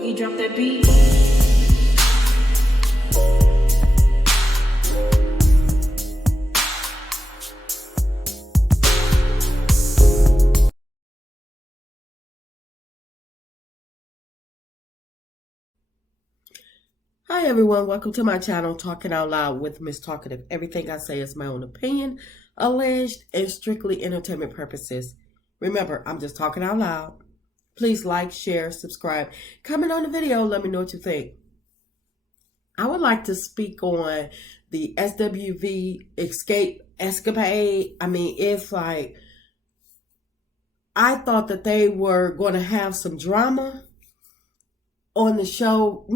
Boogie, drop that beat. Hi everyone, welcome to my channel, Talking Out Loud with Miss Talkative. Everything I say is my own opinion, alleged, and strictly entertainment purposes. Remember, I'm just talking out loud. Please like, share, subscribe, comment on the video, let me know what you think. I would like to speak on the SWV escapade. I mean, it's like, I thought that they were going to have some drama on the show,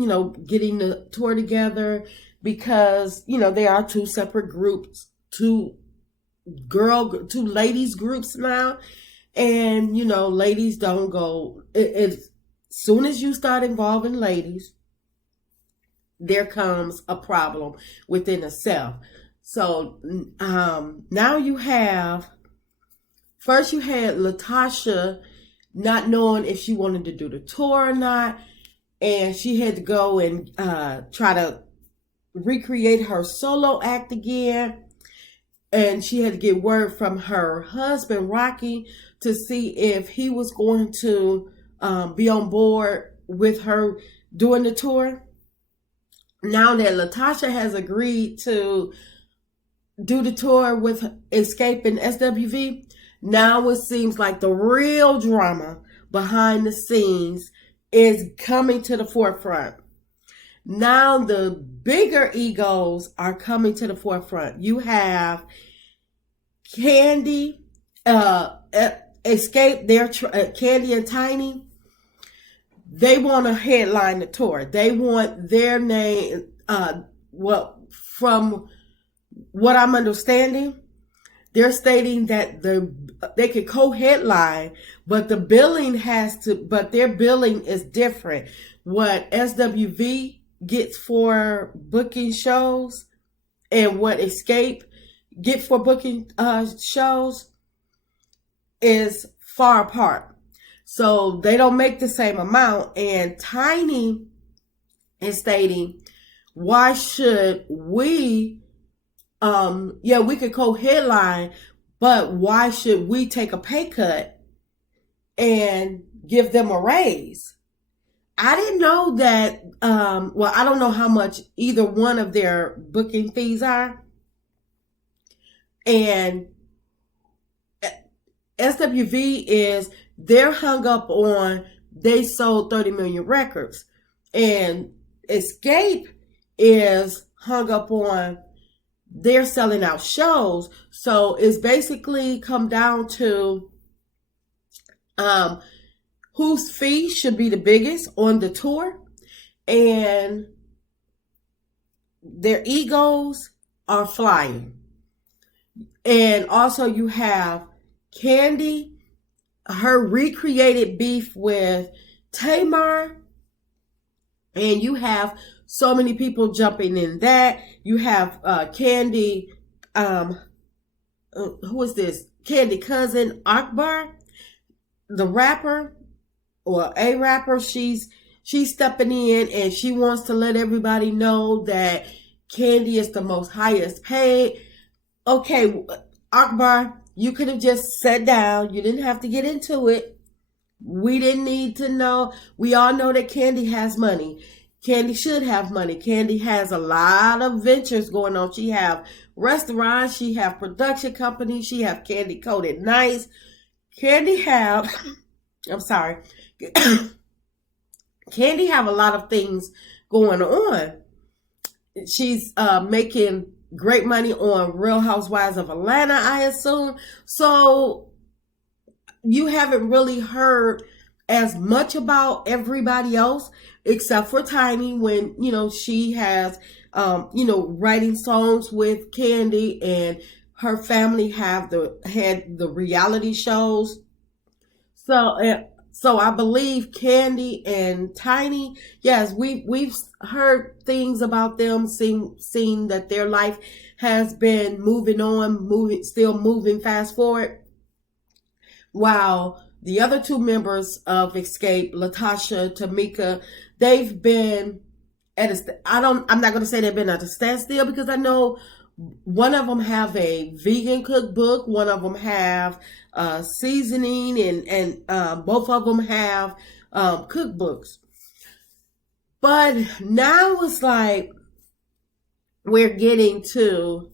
getting the tour together, because, they are two separate groups, two ladies groups now. And, ladies don't go, as soon as you start involving ladies, there comes a problem within itself. So, now you had Latasha not knowing if she wanted to do the tour or not. And she had to go and try to recreate her solo act again. And she had to get word from her husband, Rocky, to see if he was going to be on board with her doing the tour. Now that Latasha has agreed to do the tour with Escape and SWV, now it seems like the real drama behind the scenes is coming to the forefront. Now the bigger egos are coming to the forefront. You have Candy, Escape, Candy and Tiny. They want to headline the tour. They want their name, from what I'm understanding, they're stating that they could co-headline, but their billing is different. What SWV gets for booking shows and what Escape get for booking shows is far apart. So they don't make the same amount. And Tiny is stating, why should we we could co-headline, but why should we take a pay cut and give them a raise? I didn't know that, I don't know how much either one of their booking fees are. And SWV they're hung up on, they sold 30 million records. And Escape is hung up on, they're selling out shows. So it's basically come down to whose fee should be the biggest on the tour. And their egos are flying. And also you have Candy, her recreated beef with Tamar. And you have so many people jumping in that. You have Candy, who is this? Candy cousin Akbar, the rapper, or a rapper. She's stepping in and she wants to let everybody know that Candy is the most highest paid. Okay, Akbar, you could have just sat down. You didn't have to get into it. We didn't need to know. We all know that Candy has money. Candy should have money. Candy has a lot of ventures going on. She have restaurants. She have production companies. She have Candy Coated Nice. Candy have Candy have a lot of things going on. She's making great money on Real Housewives of Atlanta, I assume. So you haven't really heard as much about everybody else except for Tiny, when, she has, writing songs with Candy, and her family had the reality shows. So I believe Candy and Tiny, yes, we've heard things about them, seen that their life has been moving on, still moving fast forward. While the other two members of Escape, Latasha, Tamika, they've been at I'm not going to say they've been at a standstill, because I know one of them have a vegan cookbook, one of them have seasoning, and both of them have cookbooks. But now it's like we're getting to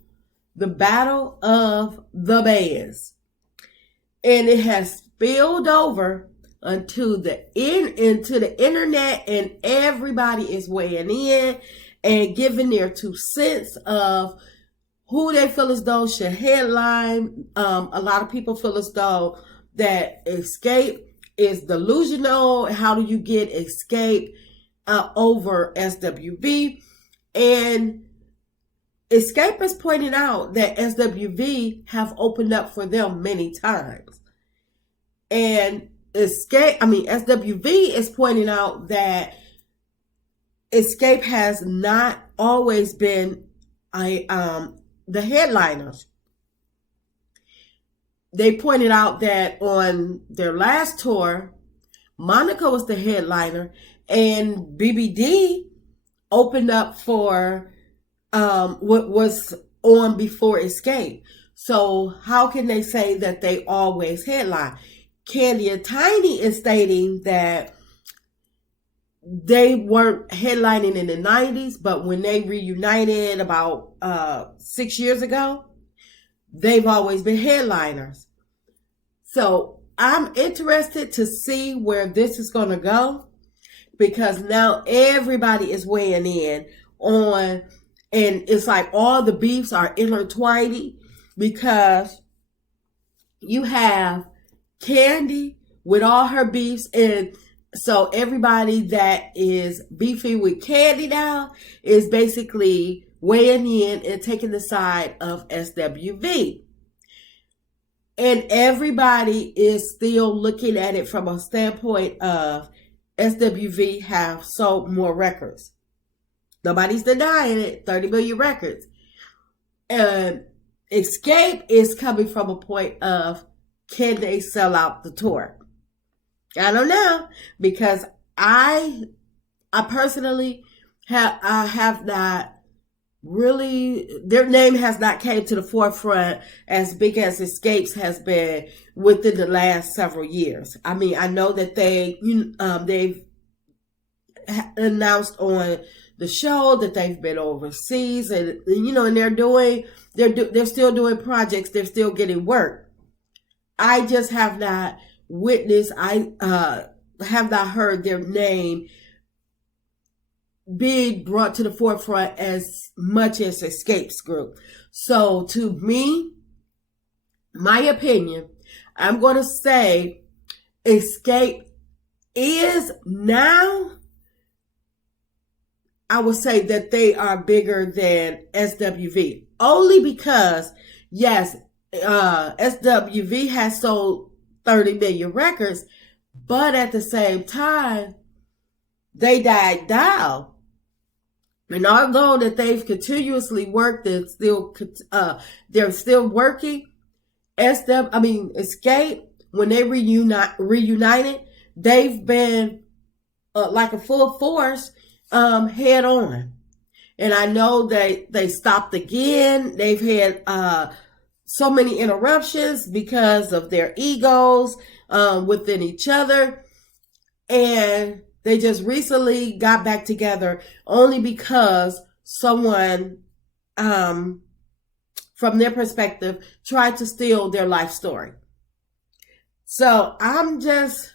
the battle of the bands, and it has spilled over into the internet, and everybody is weighing in and giving their 2 cents of who they feel as though should headline. A lot of people feel as though that Escape is delusional. How do you get Escape over SWV? And Escape is pointing out that SWV have opened up for them many times. And SWV is pointing out that Escape has not always been the headliners. They pointed out that on their last tour, Monica was the headliner, and BBD opened up for what was on before Escape. So how can they say that they always headline? Candy and Tiny is stating that they weren't headlining in the 90s, but when they reunited about 6 years ago, they've always been headliners. So I'm interested to see where this is going to go, because now everybody is weighing in on, and it's like all the beefs are intertwining, because you have Candy with all her beefs, and so everybody that is beefing with Candy now is basically weighing in and taking the side of SWV. And everybody is still looking at it from a standpoint of SWV have sold more records. Nobody's denying it, 30 million records. And Escape is coming from a point of, can they sell out the tour? I don't know, because I personally have not really, their name has not came to the forefront as big as Escapes has been within the last several years. I mean, I know that they've announced on the show that they've been overseas, and and they're still doing projects, they're still getting work. I just have not witnessed, I have not heard their name being brought to the forefront as much as Escape's group. So to me, my opinion, I'm going to say Escape is now, I would say that they are bigger than SWV, only because, yes, SWV has sold 30 million records, but at the same time, they died down. And although that they've continuously worked and they're still working, Escape, when they reunited, they've been like a full force head on. And I know that they stopped again. They've had so many interruptions because of their egos within each other. And they just recently got back together only because someone, from their perspective, tried to steal their life story. So I'm just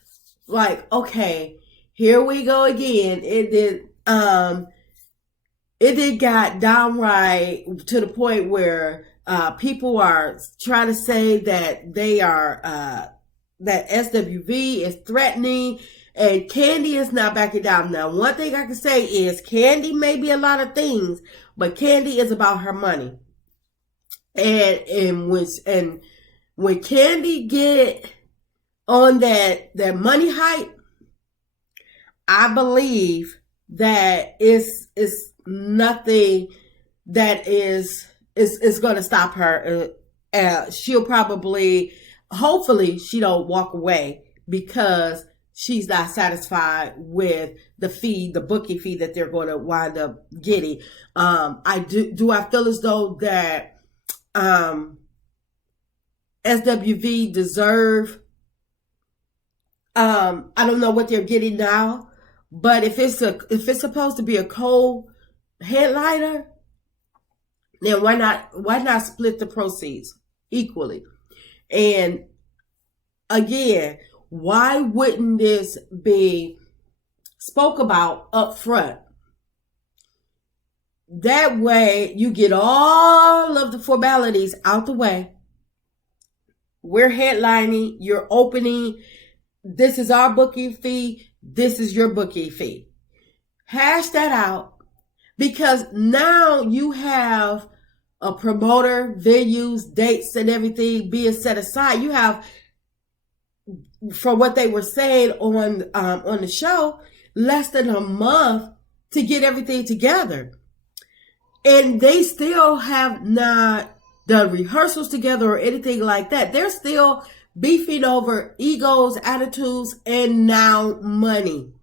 like, okay, here we go again. It got downright to the point where people are trying to say that they are that SWV is threatening, and Candy is not backing down. Now, one thing I can say is Candy may be a lot of things, but Candy is about her money. And when Candy get on that money hype, I believe that it's nothing that is going to stop her. She'll probably, hopefully, she don't walk away because she's not satisfied with the fee, the booking fee that they're going to wind up getting. I feel as though that SWV deserve, I don't know what they're getting now, but if it's supposed to be a co-headliner, then why not split the proceeds equally? And again, why wouldn't this be spoke about up front? That way you get all of the formalities out the way. We're headlining, you're opening, this is our booking fee, this is your booking fee. Hash that out, because now you have a promoter, venues, dates, and everything being set aside. You have, from what they were saying on the show, less than a month to get everything together. And they still have not done rehearsals together or anything like that. They're still beefing over egos, attitudes, and now money.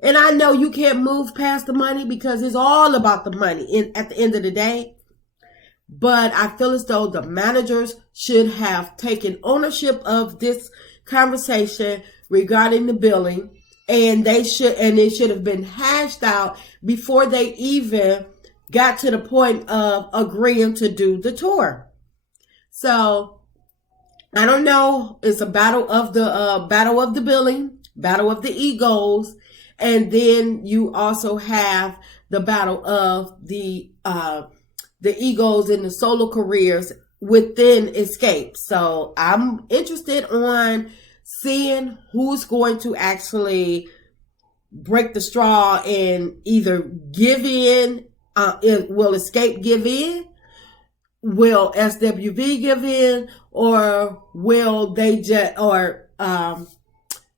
And I know you can't move past the money because it's all about the money at the end of the day. But I feel as though the managers should have taken ownership of this conversation regarding the billing, and it should have been hashed out before they even got to the point of agreeing to do the tour. So I don't know. It's a battle of the billing, battle of the egos, and then you also have the battle of the egos in the solo careers within Escape. So I'm interested on seeing who's going to actually break the straw and either give in. Will Escape give in? Will SWV give in? Or will they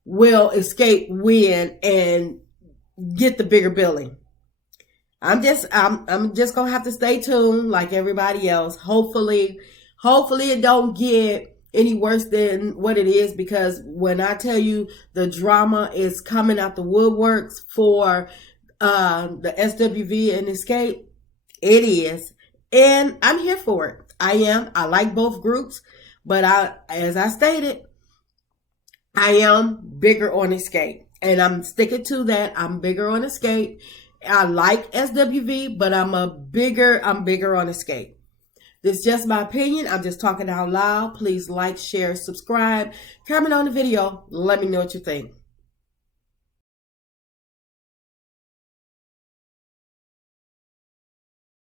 will Escape win and get the bigger billing? I'm just gonna have to stay tuned like everybody else. Hopefully it don't get any worse than what it is, because when I tell you the drama is coming out the woodworks for the SWV and Escape, it is. And I'm here for it. I like both groups, but as I stated, I am bigger on Escape. And I'm sticking to that. I'm bigger on Escape. I like SWV, but I'm bigger on Escape. This is just my opinion. I'm just talking out loud. Please like, share, subscribe, comment on the video. Let me know what you think.